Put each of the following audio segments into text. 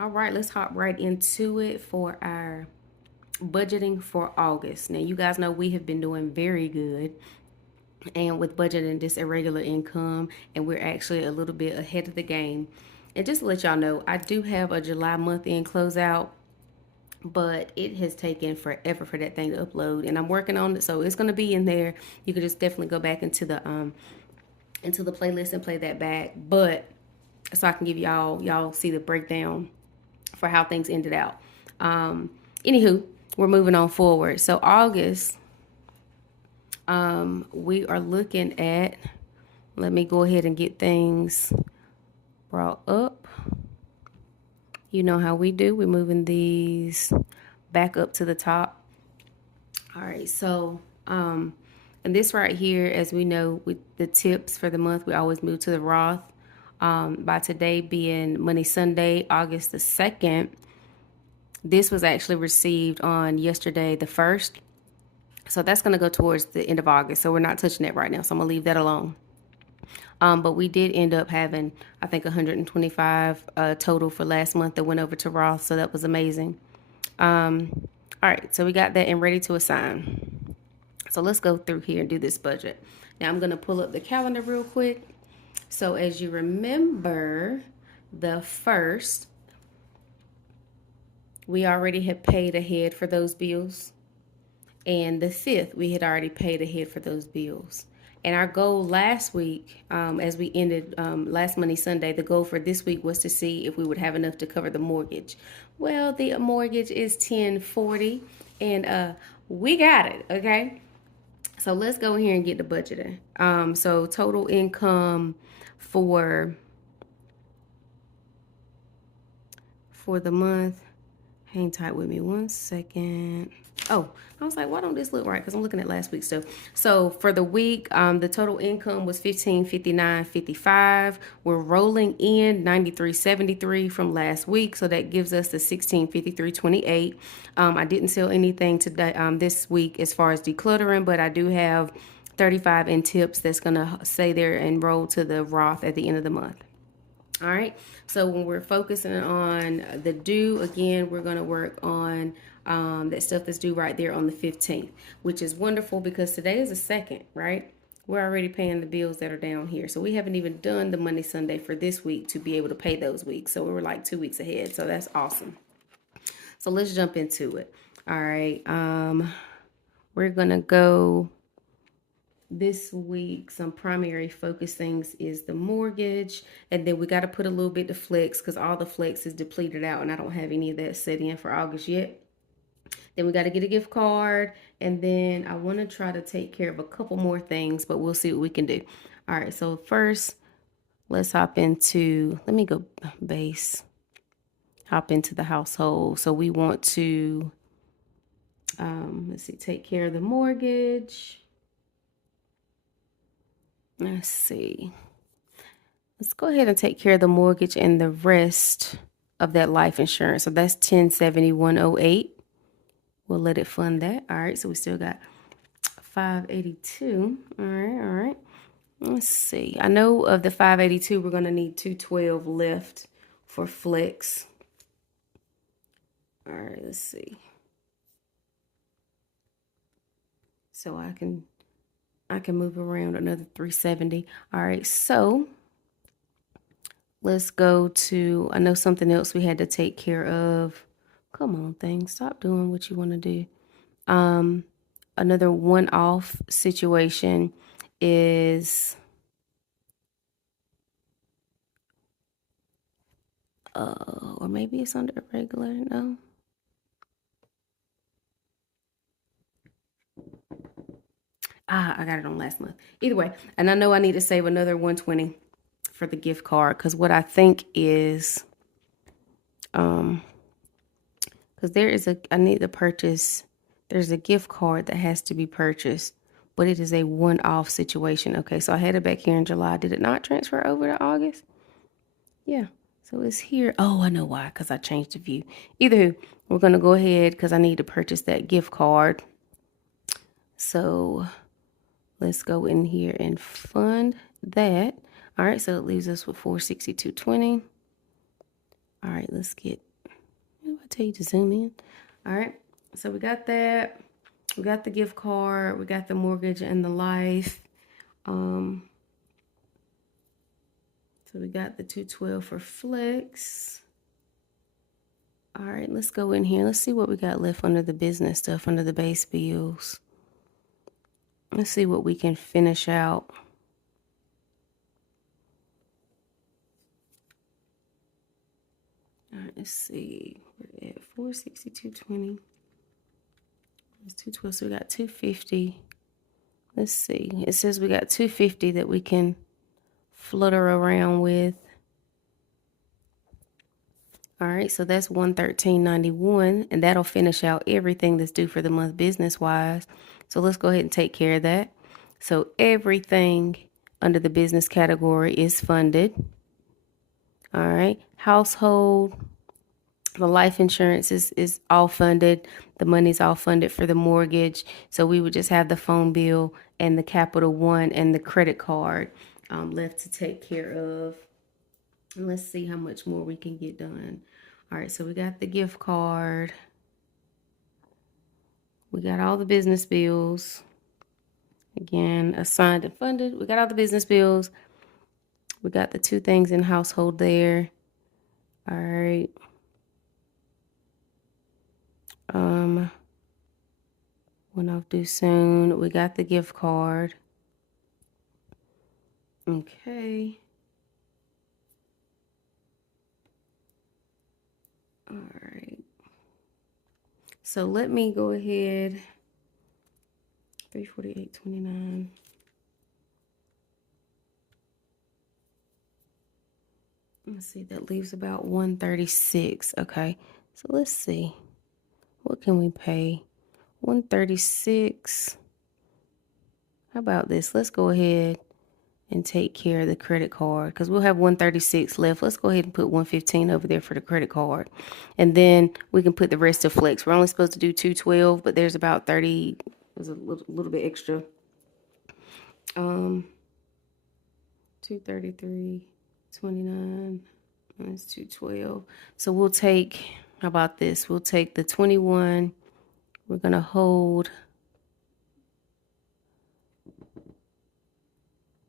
All right, let's hop right into it for our budgeting for August. Now, you guys know we have been doing very good and with budgeting this irregular income, and we're actually a little bit ahead of the game. And just to let y'all know, I do have a July month end closeout, but it has taken forever for that thing to upload, and I'm working on it, so it's going to be in there. You can just definitely go back into the playlist and play that back, but so I can give y'all see the breakdown for how things ended out. Anywho, we're moving on forward. So August, we are looking at. Let me go ahead and get things brought up. You know how we do. We're moving these back up to the top. All right. So, and this right here, as we know, with the tips for the month, we always move to the Roth. By today being Money Sunday, August the 2nd, this was actually received on yesterday, the 1st. So that's going to go towards the end of August. So we're not touching that right now. So I'm going to leave that alone. But we did end up having, I think, 125 total for last month that went over to Roth. So that was amazing. All right. So we got that and ready to assign. So let's go through here and do this budget. Now I'm going to pull up the calendar real quick. So as you remember, the 1st, we already had paid ahead for those bills. And the 5th, we had already paid ahead for those bills. And our goal last week, as we ended last Monday, Sunday, the goal for this week was to see if we would have enough to cover the mortgage. Well, the mortgage is $1040, and we got it, okay? So let's go here and get the budgeting. So total income for the month. Hang tight with me 1 second. Oh, I was like, why don't this look right? Because I'm looking at last week's stuff. So for the week, the total income was $1559.55. We're rolling in $93.73 from last week, so that gives us the $1653.28. I didn't sell anything today this week as far as decluttering, but I do have 35 in tips that's gonna stay there and roll to the Roth at the end of the month. All right. So when we're focusing on the due, again, we're going to work on that stuff that's due right there on the 15th, which is wonderful because today is the 2nd, right? We're already paying the bills that are down here. So we haven't even done the Monday, Sunday for this week to be able to pay those weeks. So we were like 2 weeks ahead. So that's awesome. So let's jump into it. All right. We're going to go this week. Some primary focus things is the mortgage, and then we got to put a little bit to flex because all the flex is depleted out and I don't have any of that set in for August yet. Then we got to get a gift card, and then I want to try to take care of a couple more things, but we'll see what we can do. All right, so first let's hop into, let me go base, hop into the household. So we want to let's see, take care of the mortgage. Let's see. Let's go ahead and take care of the mortgage and the rest of that life insurance. So that's $1071.08. We'll let it fund that. All right. So we still got $582. All right. Let's see. I know of the $582, we're going to need $212 left for flex. All right. Let's see. So I can move around another $370. All right, so let's go to, I know something else we had to take care of. Come on, thing, stop doing what you want to do. Another one-off situation is or maybe it's under irregular, no. I got it on last month. Either way, and I know I need to save another $120 for the gift card, because what I think is, because I need to purchase, there's a gift card that has to be purchased, but it is a one-off situation. Okay, so I had it back here in July. Did it not transfer over to August? Yeah, so it's here. Oh, I know why, because I changed the view. Either we're going to go ahead because I need to purchase that gift card. So let's go in here and fund that. All right, so it leaves us with $462.20. All right, let's get tell you to zoom in? All right. So we got that. We got the gift card. We got the mortgage and the life. So we got the 212 for flex. All right, let's go in here. Let's see what we got left under the business stuff, under the base bills. Let's see what we can finish out. All right, let's see. We're at 462.20. It's 212, so we got 250. Let's see. It says we got 250 that we can flutter around with. All right, so that's 113.91, and that'll finish out everything that's due for the month business-wise. So let's go ahead and take care of that. So everything under the business category is funded. All right, household, the life insurance is all funded. The money's all funded for the mortgage. So we would just have the phone bill and the Capital One and the credit card left to take care of. And let's see how much more we can get done. All right, so we got the gift card. We got all the business bills. Again, assigned and funded. We got all the business bills. We got the two things in household there. All right. One off due soon. We got the gift card. Okay. All right. So let me go ahead. 348.29. Let's see, that leaves about 136. Okay. So let's see. What can we pay? 136. How about this? Let's go ahead and take care of the credit card because we'll have 136 left. Let's go ahead and put 115 over there for the credit card. And then we can put the rest of flex. We're only supposed to do 212, but there's about 30, there's a little bit extra. 233.29 minus 212. So we'll take, how about this? We'll take the 21. We're going to hold,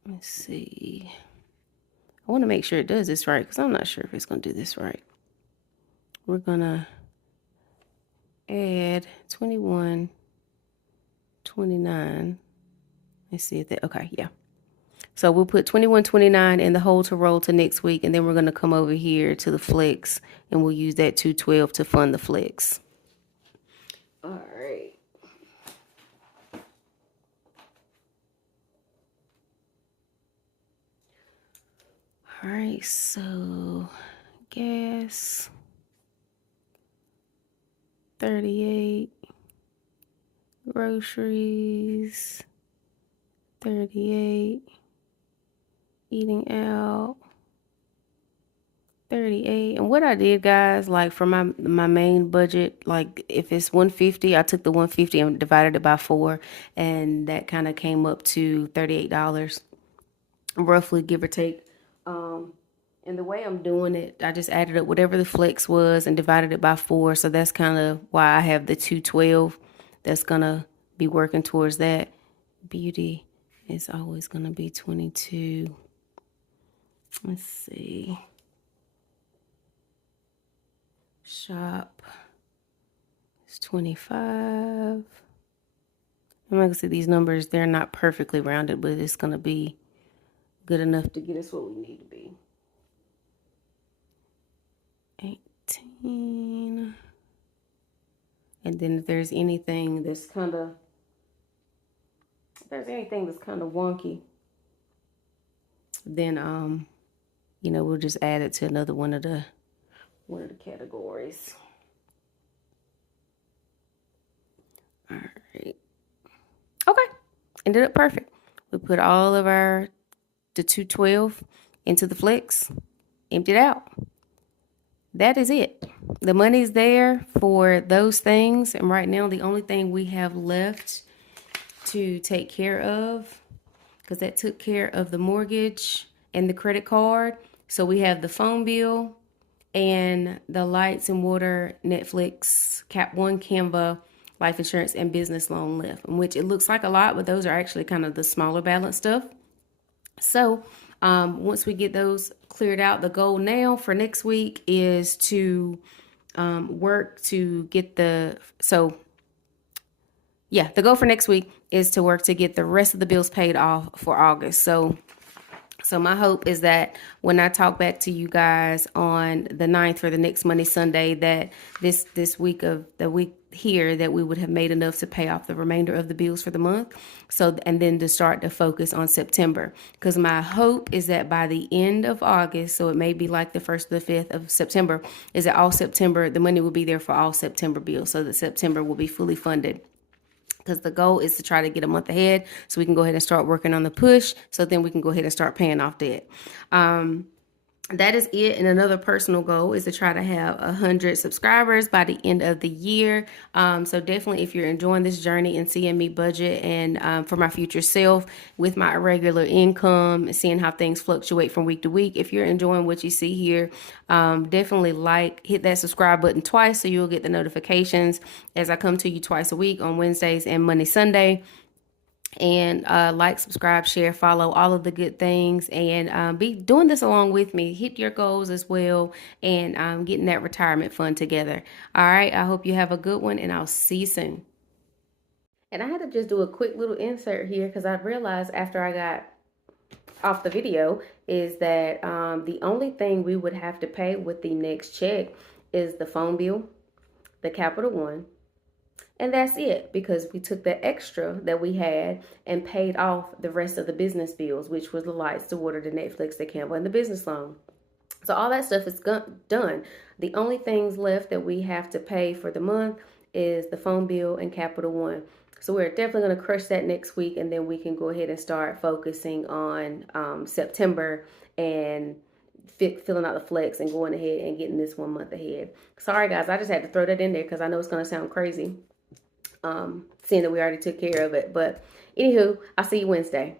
let's see. I want to make sure it does this right because I'm not sure if it's going to do this right. We're going to add 21.29. Let's see if that, okay, yeah. So we'll put 21.29 in the hold to roll to next week, and then we're going to come over here to the flex, and we'll use that 212 to fund the flex. All right. All right, so gas, 38, groceries, 38, eating out, 38. And what I did, guys, like for my main budget, like if it's 150, I took the 150 and divided it by 4, and that kind of came up to $38, roughly, give or take. And the way I'm doing it, I just added up whatever the flex was and divided it by 4. So that's kind of why I have the 212. That's going to be working towards that. Beauty is always going to be 22. Let's see. Shop is 25. I'm going to see these numbers. They're not perfectly rounded, but it's going to be good enough to get us what we need to be. 18. And then if there's anything that's kind of, wonky, then we'll just add it to another one of the categories. All right. Okay. Ended up perfect. We put all of the 212 into the flex, emptied out. That is it. The money's there for those things. And right now, the only thing we have left to take care of, because that took care of the mortgage and the credit card. So we have the phone bill, and the lights and water, Netflix, Cap One, Canva, life insurance, and business loan left, in which it looks like a lot, but those are actually kind of the smaller balance stuff. So once we get those cleared out, the goal now for next week is to work to get the the goal for next week is to work to get the rest of the bills paid off for August. So my hope is that when I talk back to you guys on the 9th for the next Monday, Sunday, that this week of the week here, that we would have made enough to pay off the remainder of the bills for the month. So, and then to start to focus on September. Because my hope is that by the end of August, so it may be like the 1st or the 5th of September, is that all September, the money will be there for all September bills. So that September will be fully funded, because the goal is to try to get a month ahead so we can go ahead and start working on the push, so then we can go ahead and start paying off debt. That is it. And another personal goal is to try to have 100 subscribers by the end of the year. So definitely, if you're enjoying this journey and seeing me budget and for my future self with my irregular income and seeing how things fluctuate from week to week, if you're enjoying what you see here, definitely hit that subscribe button twice so you'll get the notifications as I come to you twice a week on Wednesdays and Monday, Sunday. And subscribe, share, follow, all of the good things, and be doing this along with me. Hit your goals as well, and getting that retirement fund together. All right, I hope you have a good one, and I'll see you soon. And I had to just do a quick little insert here because I realized after I got off the video is that the only thing we would have to pay with the next check is the phone bill, the Capital One. And that's it, because we took the extra that we had and paid off the rest of the business bills, which was the lights, the water, the Netflix, the Canva, and the business loan. So all that stuff is done. The only things left that we have to pay for the month is the phone bill and Capital One. So we're definitely going to crush that next week, and then we can go ahead and start focusing on September and filling out the flex and going ahead and getting this 1 month ahead. Sorry, guys, I just had to throw that in there because I know it's going to sound crazy. Seeing that we already took care of it. But anywho, I'll see you Wednesday.